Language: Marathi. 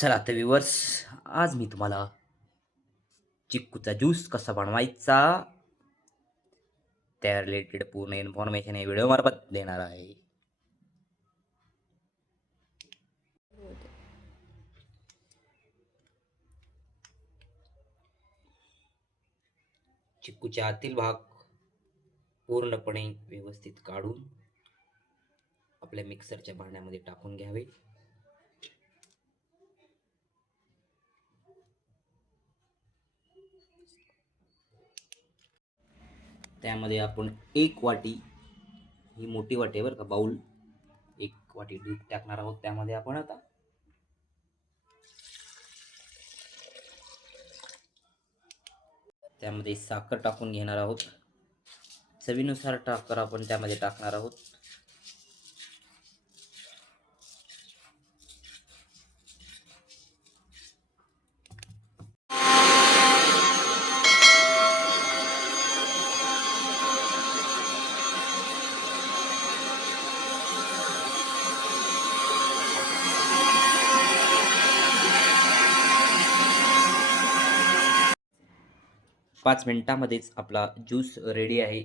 चला तर व्हिवर्स आज मी तुम्हाला चिक्कूचा ज्यूस कसा बनवायचा त्या रिलेटेड पूर्ण इन्फॉर्मेशन या व्हिडिओमार्फत देणार आहे. चिक्कूच्या आतील भाग पूर्णपणे व्यवस्थित काढून आपल्या मिक्सरच्या भांड्यामध्ये टाकून घ्यावे. त्यामध्ये आपण एक वाटी ही मोठी वाटी आहे बरं का बाऊल. एक वाटी दूध टाकणार आहोत त्यामध्ये आपण आता. त्यामध्ये साखर टाकून घेणार आहोत. चवीनुसार टाकर आपण त्यामध्ये टाकणार आहोत. पाच मिनटामध्येच आपला ज्यूस रेडी आहे.